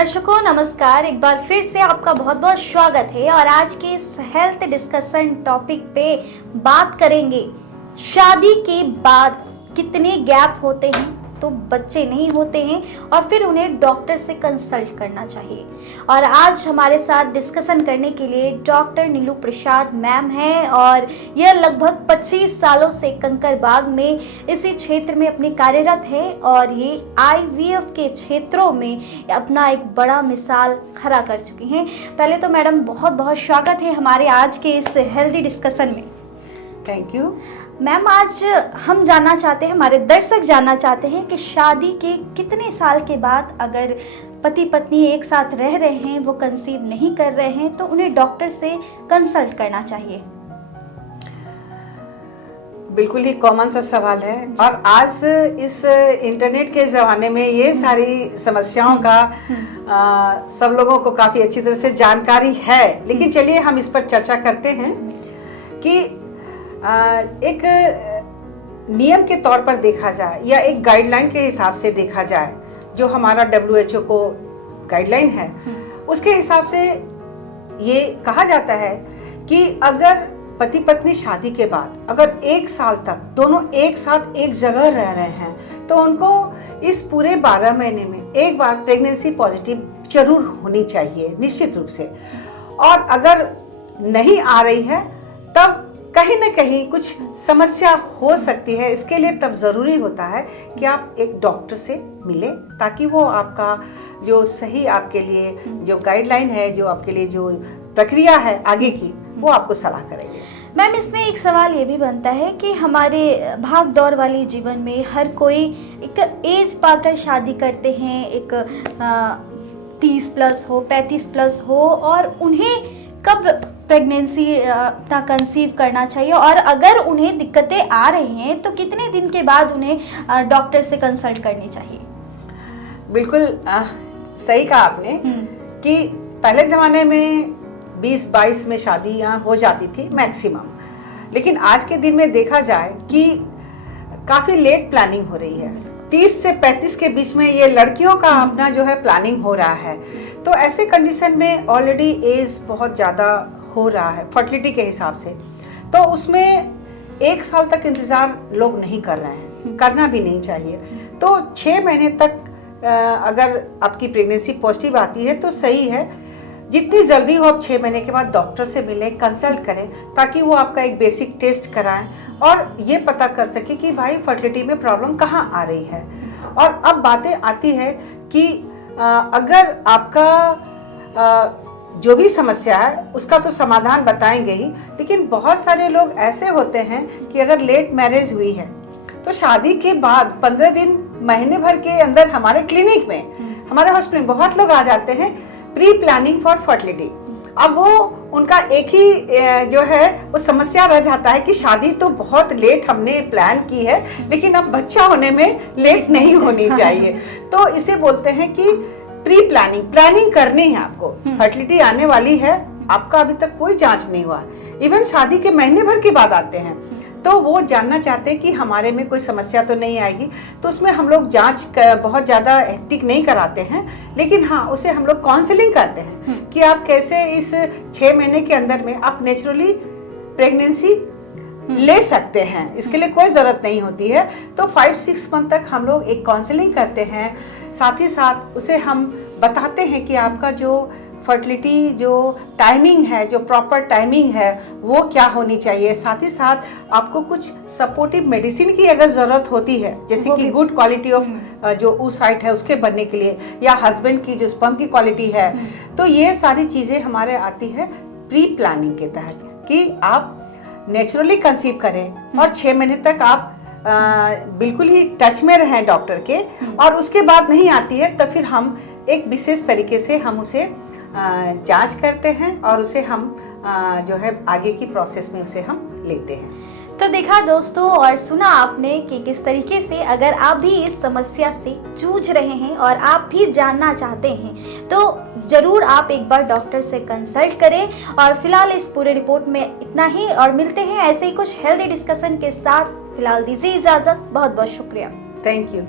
दर्शकों नमस्कार, एक बार फिर से आपका बहुत बहुत स्वागत है। और आज के इस हेल्थ डिस्कशन टॉपिक पे बात करेंगे शादी के बाद कितने गैप होते हैं तो बच्चे नहीं होते हैं और फिर उन्हें डॉक्टर से कंसल्ट करना चाहिए। और आज हमारे साथ डिस्कशन करने के लिए डॉक्टर नीलू प्रसाद मैम हैं और यह लगभग 25 सालों से कंकरबाग में इसी क्षेत्र में अपने कार्यरत है और ये IVF के क्षेत्रों में अपना एक बड़ा मिसाल खड़ा कर चुकी हैं। पहले तो मैडम बहुत बहुत स्वागत है हमारे आज के इस हेल्दी डिस्कशन में। थैंक यू मैम, आज हम जानना चाहते हैं, हमारे दर्शक जानना चाहते हैं कि शादी के कितने साल के बाद अगर पति पत्नी एक साथ रह रहे हैं, वो कंसीव नहीं कर रहे हैं, तो उन्हें डॉक्टर से कंसल्ट करना चाहिए। बिल्कुल ही कॉमन सा सवाल है और आज इस इंटरनेट के ज़माने में ये सारी समस्याओं का सब लोगों को काफ़ी अच्छी तरह से जानकारी है। लेकिन चलिए हम इस पर चर्चा करते हैं कि एक नियम के तौर पर देखा जाए या एक गाइडलाइन के हिसाब से देखा जाए, जो हमारा WHO को गाइडलाइन है, उसके हिसाब से ये कहा जाता है कि अगर पति पत्नी शादी के बाद अगर 1 साल तक दोनों एक साथ एक जगह रह रहे हैं तो उनको इस पूरे 12 महीने में एक बार प्रेगनेंसी पॉजिटिव जरूर होनी चाहिए निश्चित रूप से। और अगर नहीं आ रही है तब कहीं ना कहीं कुछ समस्या हो सकती है। इसके लिए तब ज़रूरी होता है कि आप एक डॉक्टर से मिलें ताकि वो आपका जो सही आपके लिए जो गाइडलाइन है, जो आपके लिए जो प्रक्रिया है आगे की, वो आपको सलाह करेंगे। मैम, इसमें एक सवाल ये भी बनता है कि हमारे भाग दौड़ वाली जीवन में हर कोई एक एज पाकर शादी करते हैं, एक 30 प्लस हो, 35 प्लस हो, और उन्हें कब प्रेगनेंसी अपना कंसीव करना चाहिए और अगर उन्हें दिक्कतें आ रही हैं तो कितने दिन के बाद उन्हें डॉक्टर से कंसल्ट करनी चाहिए। बिल्कुल सही कहा आपने कि पहले ज़माने में 20-22 में शादियाँ हो जाती थी मैक्सिमम, लेकिन आज के दिन में देखा जाए कि काफ़ी लेट प्लानिंग हो रही है। 30 से 35 के बीच में ये लड़कियों का अपना जो है प्लानिंग हो रहा है। तो ऐसे कंडीशन में ऑलरेडी एज बहुत ज़्यादा हो रहा है फर्टिलिटी के हिसाब से, तो उसमें 1 साल तक इंतज़ार लोग नहीं कर रहे हैं, करना भी नहीं चाहिए। तो 6 महीने तक अगर आपकी प्रेगनेंसी पॉजिटिव आती है तो सही है। जितनी जल्दी हो आप 6 महीने के बाद डॉक्टर से मिलें, कंसल्ट करें ताकि वो आपका एक बेसिक टेस्ट कराएं और ये पता कर सके कि भाई फर्टिलिटी में प्रॉब्लम कहाँ आ रही है। और अब बातें आती है कि अगर आपका जो भी समस्या है उसका तो समाधान बताएंगे ही, लेकिन बहुत सारे लोग ऐसे होते हैं कि अगर लेट मैरिज हुई है तो शादी के बाद 15 दिन महीने भर के अंदर हमारे क्लिनिक में, हमारे हॉस्पिटल में बहुत लोग आ जाते हैं प्री प्लानिंग फॉर फर्टिलिटी। अब वो उनका एक ही जो है वो समस्या रह जाता है कि शादी तो बहुत लेट हमने प्लान की है, लेकिन अब बच्चा होने में लेट नहीं होनी चाहिए। तो इसे बोलते हैं कि प्री प्लानिंग करनी है आपको। फर्टिलिटी आने वाली है, आपका अभी तक कोई जांच नहीं हुआ, इवन शादी के महीने भर के बाद आते हैं, तो वो जानना चाहते हैं कि हमारे में कोई समस्या तो नहीं आएगी। तो उसमें हम लोग जांच बहुत ज़्यादा हेक्टिक नहीं कराते हैं, लेकिन हाँ उसे हम लोग काउंसलिंग करते हैं कि आप कैसे इस 6 महीने के अंदर में आप नेचुरली प्रेगनेंसी ले सकते हैं। इसके लिए कोई ज़रूरत नहीं होती है। तो 5-6 मंथ तक हम लोग एक काउंसलिंग करते हैं, साथ ही साथ उसे हम बताते हैं कि आपका जो फर्टिलिटी जो टाइमिंग है, जो प्रॉपर टाइमिंग है वो क्या होनी चाहिए। साथ ही साथ आपको कुछ सपोर्टिव मेडिसिन की अगर ज़रूरत होती है, जैसे कि गुड क्वालिटी ऑफ जो oocyte है उसके बनने के लिए, या हस्बैंड की जो स्पर्म की क्वालिटी है, तो ये सारी चीज़ें हमारे आती है प्री प्लानिंग के तहत कि आप नेचुरली कंसीव करें और 6 महीने तक आप बिल्कुल ही टच में रहें डॉक्टर के। और उसके बाद नहीं आती है तो फिर हम एक विशेष तरीके से हम उसे जांच करते हैं और उसे हम जो है आगे की प्रोसेस में उसे हम लेते हैं। तो देखा दोस्तों और सुना आपने कि किस तरीके से अगर आप भी इस समस्या से जूझ रहे हैं और आप भी जानना चाहते हैं तो जरूर आप एक बार डॉक्टर से कंसल्ट करें। और फिलहाल इस पूरे रिपोर्ट में इतना ही और मिलते हैं ऐसे ही कुछ हेल्दी डिस्कशन के साथ। फिलहाल दीजिए इजाजत, बहुत बहुत शुक्रिया। Thank you.